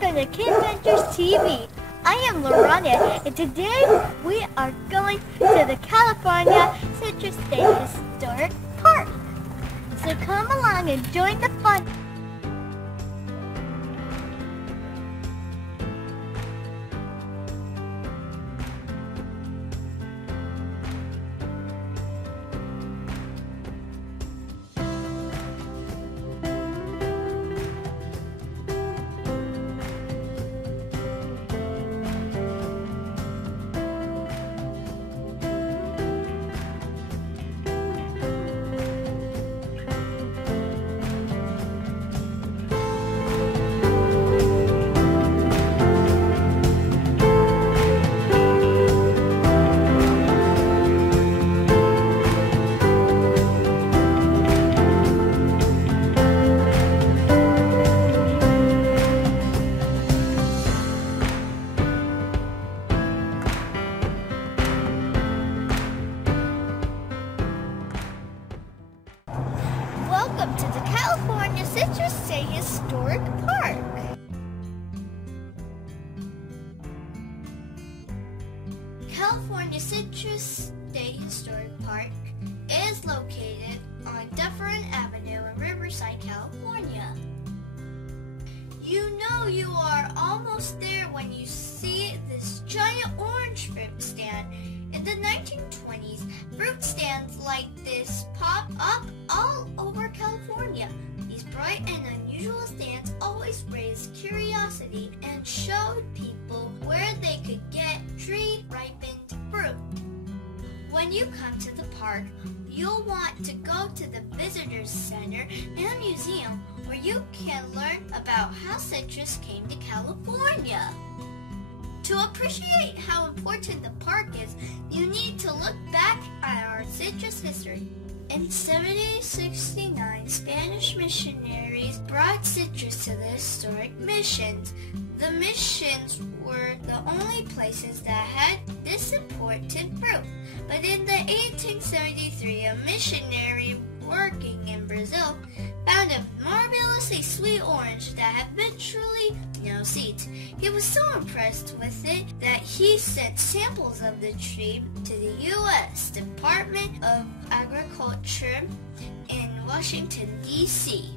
welcome to KIDVentures TV. I am Laurana, and today we are going to the California Citrus State Historic Park. So come along and join the fun. Welcome to the California Citrus State Historic Park. California Citrus State Historic Park is located on Dufferin Avenue in Riverside, California. You know you are almost there when you see this giant orange fruit stand. In the 1920s, fruit stands like this popped up all over California. These bright and unusual stands always raised curiosity and showed people where they could get tree-ripened fruit. When you come to the park, you'll want to go to the Visitors Center and Museum where you can learn about how citrus came to California. To appreciate how important the park is, you need to look back at our citrus history. In 1769, Spanish missionaries brought citrus to the historic missions. The missions were the only places that had this important fruit. But in 1873, a missionary working in Brazil found a marvelously sweet orange that had virtually no seeds. He was so impressed with it that he sent samples of the tree to the U.S. Department of Agriculture in Washington, D.C.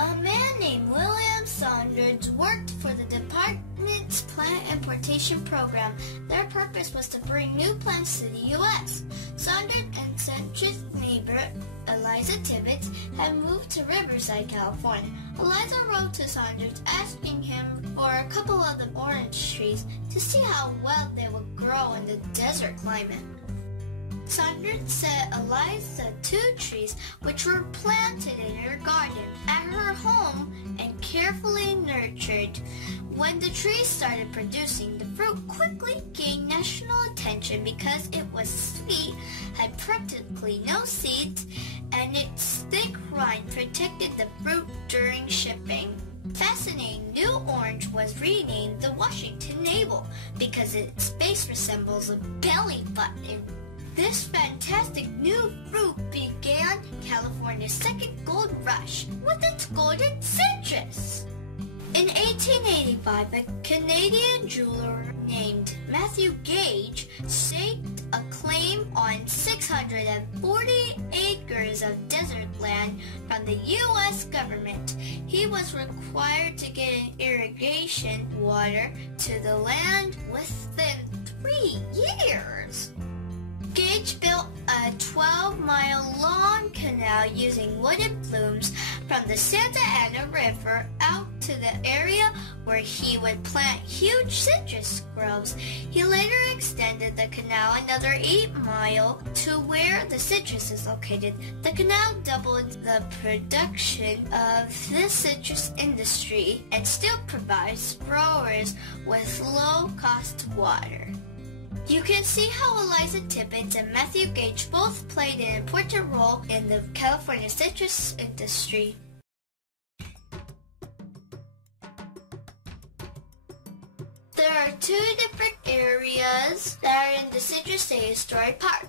A man named William Saunders worked for the department's plant importation program. Their purpose was to bring new plants to the U.S. Saunders and citrus neighbor Eliza Tibbetts had moved to Riverside, California. Eliza wrote to Saunders asking him for a couple of the orange trees to see how well they would grow in the desert climate. Saunders sent Eliza 2 trees which were planted in her garden at her home and carefully nurtured. When the trees started producing, the fruit quickly gained national attention because it was sweet, had practically no seeds, and its thick rind protected the fruit during shipping. Fascinating new orange was renamed the Washington Navel because its base resembles a belly button. This fantastic new fruit began California's second gold rush with its golden citrus. In 1885, a Canadian jeweler named Matthew Gage staked a claim on 640 acres of desert land from the U.S. government. He was required to get irrigation water to the land within 3 years. Gage built a 12-mile-long canal using wooden flumes from the Santa Ana River out to the area where he would plant huge citrus groves. He later extended the canal another 8 miles to where the citrus is located. The canal doubled the production of the citrus industry and still provides growers with low-cost water. You can see how Eliza Tibbetts and Matthew Gage both played an important role in the California citrus industry. There are 2 different areas that are in the Citrus State Historic Park.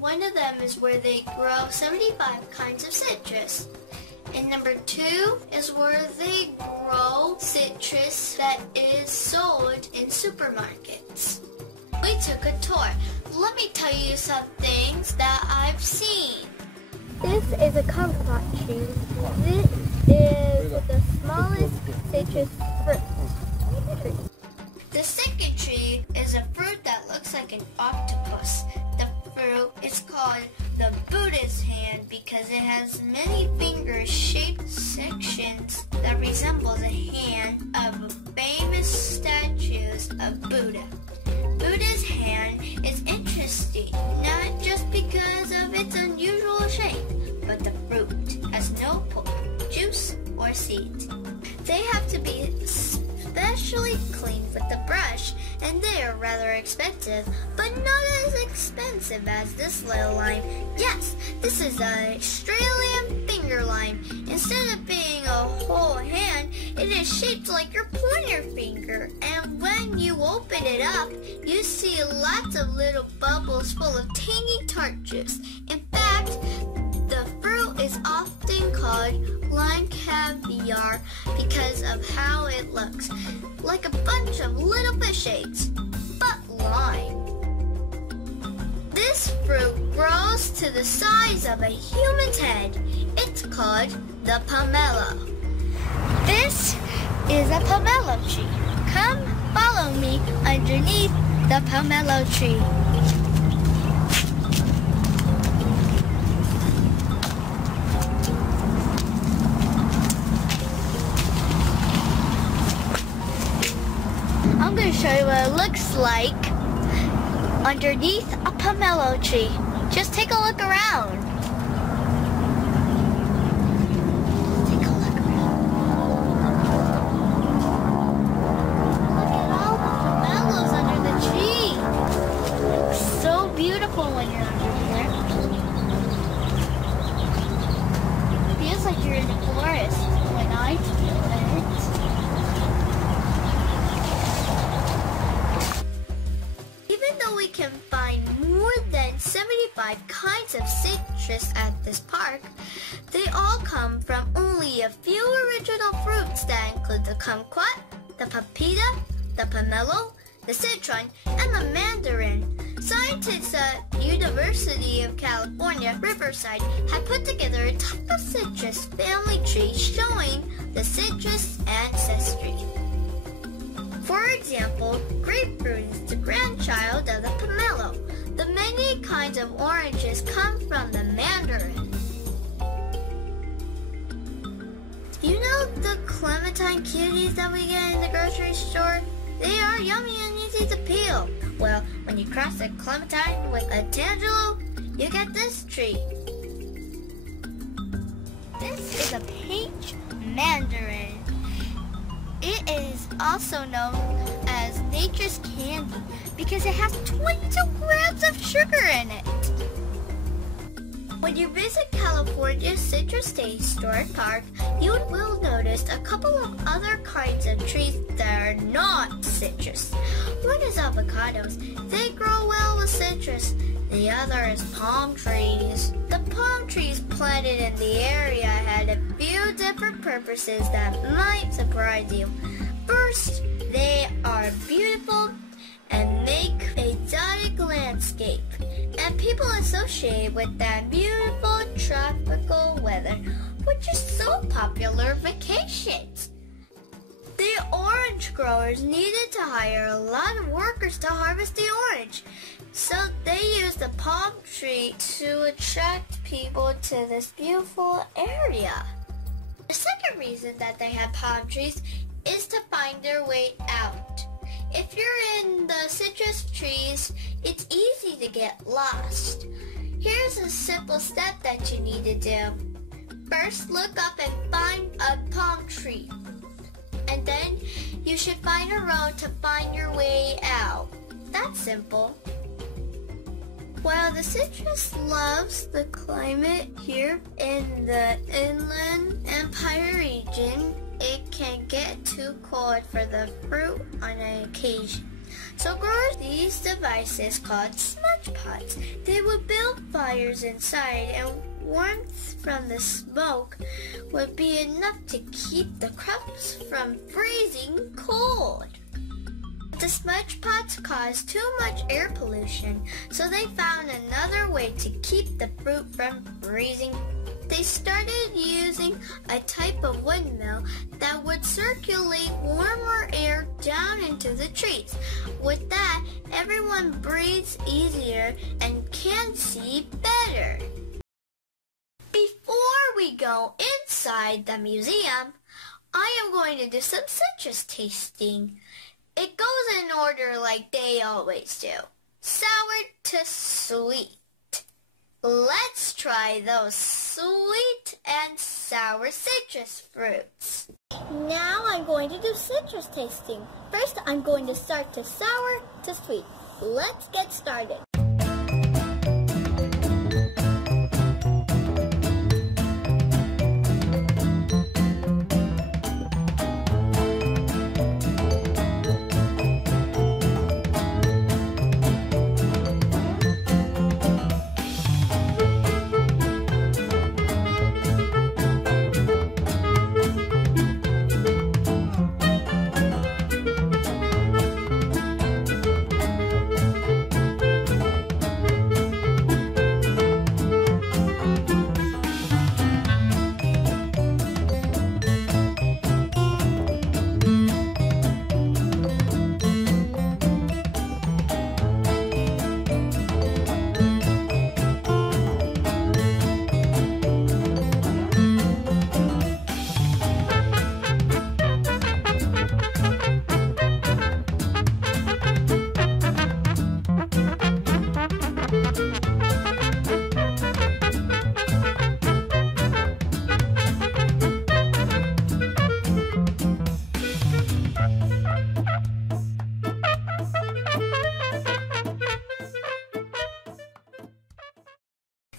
One of them is where they grow 75 kinds of citrus. And number 2 is where they grow citrus that is sold in supermarkets. We took a tour. Let me tell you some things that I've seen. This is a kumquat tree. This is the smallest citrus fruit tree. The second tree is a fruit that looks like an octopus. The fruit is called the Buddha's hand because it has many finger-shaped sections that resembles a hand of famous statues of Buddha. Buddha's hand is interesting, not just because of its unusual shape, but the fruit has no pulp, juice, or seeds. They have to be specially cleaned with a brush, and they are rather expensive, but not as expensive as this little lime. Yes, this is an Australian finger lime. Instead of being a whole hand, it is shaped like your pointer finger, and when you open it up, you see lots of little bubbles full of tangy tart juice. In fact, the fruit is often called lime caviar because of how it looks, like a bunch of little fish eggs, but lime. This fruit grows to the size of a human's head. It's called the pomelo. This is a pomelo tree. Come follow me underneath the pomelo tree. I'm going to show you what it looks like underneath a pomelo tree. Just take a look around. Take a look around. Look at all the pomelos under the tree. It's so beautiful when you're under here. Feels like you're in the forest when I feel it. We can find more than 75 kinds of citrus at this park. They all come from only a few original fruits that include the kumquat, the pepita, the pomelo, the citron, and the mandarin. Scientists at University of California, Riverside have put together a type of citrus family tree showing the citrus ancestry. For example, grapefruit is the grandchild of the pomelo. The many kinds of oranges come from the mandarin. You know the clementine cuties that we get in the grocery store? They are yummy and easy to peel. Well, when you cross a clementine with a tangelo, you get this tree. This is a peach mandarin. It is also known as nature's candy because it has 22 grams of sugar in it. When you visit California's Citrus State Historic Park, you will notice a couple of other kinds of trees that are not citrus. One is avocados. They grow well with citrus. The other is palm trees. The palm trees planted in the area had a few different purposes that might surprise you. First, they are beautiful and make a exotic landscape, and people associate with that beautiful tropical weather, which is so popular vacations. The orange growers needed to hire a lot of workers to harvest the orange, so they used the palm tree to attract people to this beautiful area. The second reason that they have palm trees is to find their way out. If you're in the citrus trees, it's easy to get lost. Here's a simple step that you need to do. First, look up and find a palm tree. And then you should find a road to find your way out. That's simple. While the citrus loves the climate here in the Inland Empire region, it can get too cold for the fruit on an occasion. So growers use devices called smudge smudge pots. They would build fires inside, and warmth from the smoke would be enough to keep the crops from freezing cold. The smudge pots caused too much air pollution, so they found another way to keep the fruit from freezing. They started using a type of windmill that would circulate warmer air down into the trees. With that, everyone breathes easier and can see better. Before we go inside the museum, I am going to do some citrus tasting. It goes in order like they always do. Sour to sweet. Let's try those sweet and sour citrus fruits. Now I'm going to do citrus tasting. First, I'm going to start to sour to sweet. Let's get started.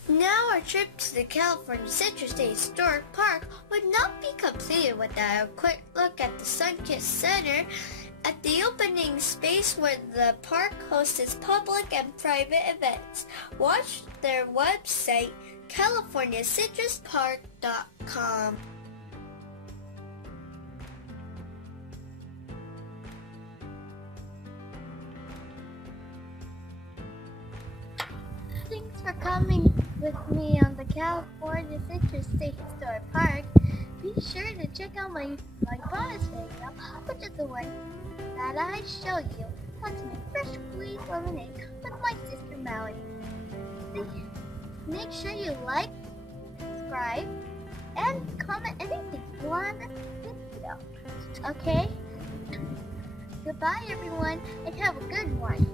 Now our trip to the California Citrus Day Historic Park would not be completed without a quick look at the Sunkist Center, at the opening space where the park hosts its public and private events. Watch their website, CaliforniaCitrusPark.com. Thanks for coming with me on the California Citrus Day Historic Park. Be sure to check out my bonus video, which is the one that I show you how to make fresh squeezed lemonade with my sister Mallie. Make sure you like, subscribe, and comment anything you want on this video. Okay? Goodbye everyone, and have a good one.